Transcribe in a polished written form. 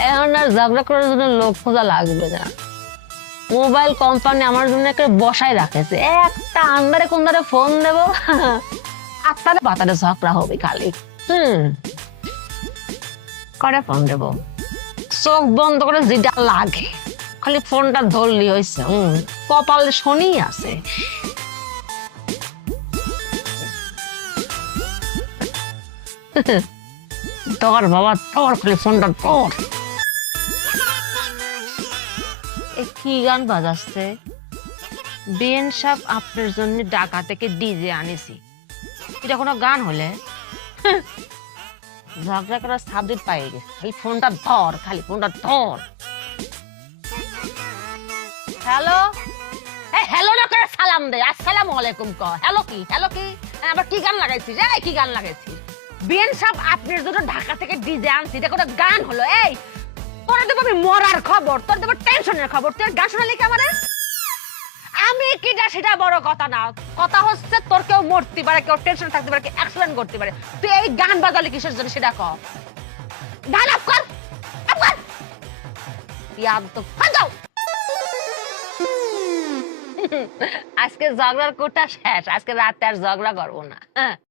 এখন আর ঝগড়া করার জন্য লোক খোঁজা লাগবে না। মোবাইল কোম্পানি আমার জন্য একটা বসায় রাখেছে, একটা আন্দারে কোনদারে ফোন দেব, আত্মারে পাতারে ঝগড়া হবে খালি। করে ফোন দেব, চোখ বন্ধ করে যেটা লাগে খালি ফোনটা ধরলি হয়েছে। কপালে শনি আছে। তোর বাবা তোর খালি ফোনটা তোর। কি গান বাজাচ্ছে? বেন সাহেব আপনার জন্য ঢাকা থেকে ডিজে আনেছি, এটা কোনো গান হলে? ঝগড়া করার সাবজেক্ট পাই গেছে, খালি ফোনটা ধর, খালি ফোনটা ধর। হ্যালো, হ্যালো না করে সালাম দে, আসসালামু আলাইকুম ক। হ্যালো কি, হ্যালো কি, আবার কি গান লাগাইছিস? এই কি গান লাগাইছিস? বেন সাহেব আপনার জন্য ঢাকা থেকে ডিজে আনছি, এটা কোনো গান হলো? এই তোরা দেবো আমি মরার খবর, তোর দেবো টেনশনের খবর, তুই গান শোনালি কি আমারে? আমি কিটা সেটা বড় কথা না, কথা হচ্ছে তোর কেউ মরতে পারে, কেউ টেনশন থাকতে পারে, কেউ অ্যাক্সিডেন্ট করতে পারে, তুই এই গান বাজালি কিসের জন্য সেটা কর। গান অফ কর, অফ কর। ইয়াদ তো ফাজাও। আজকে ঝগড়ার কোটা শেষ, আজকে রাতে আর ঝগড়া করবো না।